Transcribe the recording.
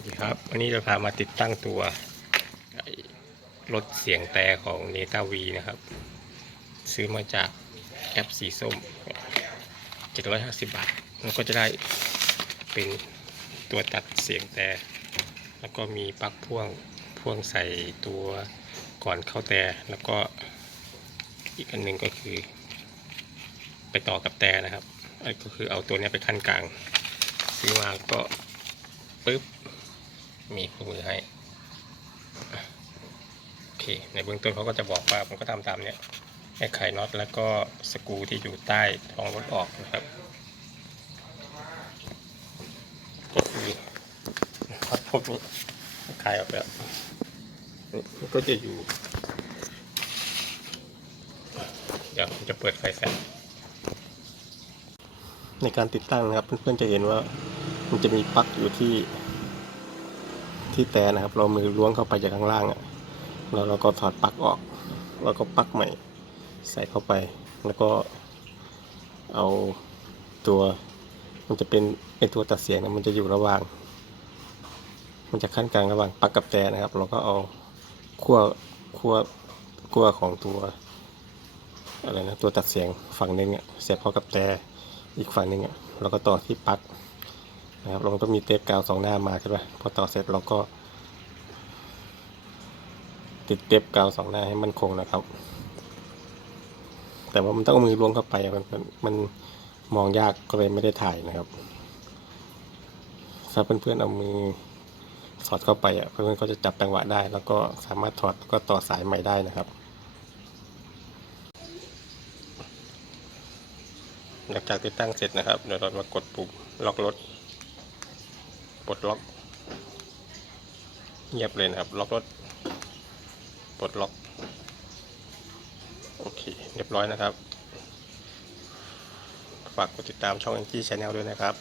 วัสดีครับ วันนี้เราพามาติดตั้งตัวไอ้รถเสียงแต่ของเนต้าวีนะครับ ซื้อมาจากแอปสีส้ม 750 บาทแล้วก็จะได้เป็นตัวตัดเสียงแต่ แล้วก็มีปลั๊กพ่วงพ่วงใส่ตัวก่อนเข้าแต่แล้วก็อีกอันหนึ่งก็คือ ไปต่อกับแต่นะครับอันก็คือเอาตัวนี้ไปขั้นกลาง ซื้อมาก็ปึ๊บ มีคู่มือให้โอเคในเบื้องต้นเขาก็จะบอกว่าผมก็ทำตามเนี้ยให้ไขน็อตแล้วก็สกรูที่อยู่ใต้ท้องรถออกนะครับก็คือน็อตพวกนี้คลายออกแล้วมันก็จะอยู่ เดี๋ยวผมจะเปิดไฟแฟลชในการติดตั้งนะครับเพื่อนๆจะเห็นว่ามันจะมีปลั๊กอยู่ที่ ที่แต่นะครับ เรามือล้วงเข้าไปจากข้างล่างอะ่ะแล้วเราก็ถอดปลั๊กออก แล้วก็ปลั๊กใหม่ใส่เข้าไป แล้วก็เอาตัวมันจะเป็นไอตัวตัดเสียงนะมันจะอยู่ระหว่าง มันจะขั้นกลางระหว่างปลั๊กกับแต่นะครับ เราก็เอาขั้วขั้วขั้วของตัวอะไรนะตัวตัดเสียงฝั่งหนึ่งอะเสียบเข้ากับแต่อีกฝั่งหนึ่งอะเราก็ต่อที่ปลั๊ก นะครับเราต้องมีเทปกาวสองหน้ามาใช่ไหมพอต่อเสร็จเราก็ ติดเทปกาวสองหน้าให้มันคงนะครับ แต่ว่ามันต้องเอามือล้วงเข้าไปมันมันมันมองยากก็เลยไม่ได้ถ่ายนะครับถ้าเพื่อนๆเอามือสอดเข้าไปอะเพื่อนๆก็จะจับจังหวะได้ แล้วก็สามารถถอดแล้วก็ต่อสายใหม่ได้นะครับหลังจากติดตั้งเสร็จนะครับเดี๋ยวเรามากดปุ่มล็อกรถ ปลดล็อก เงียบเลยนะครับ ล็อกรถ ปลดล็อก โอเค เรียบร้อยนะครับ ฝากกดติดตามช่อง NG Channel ด้วยนะครับ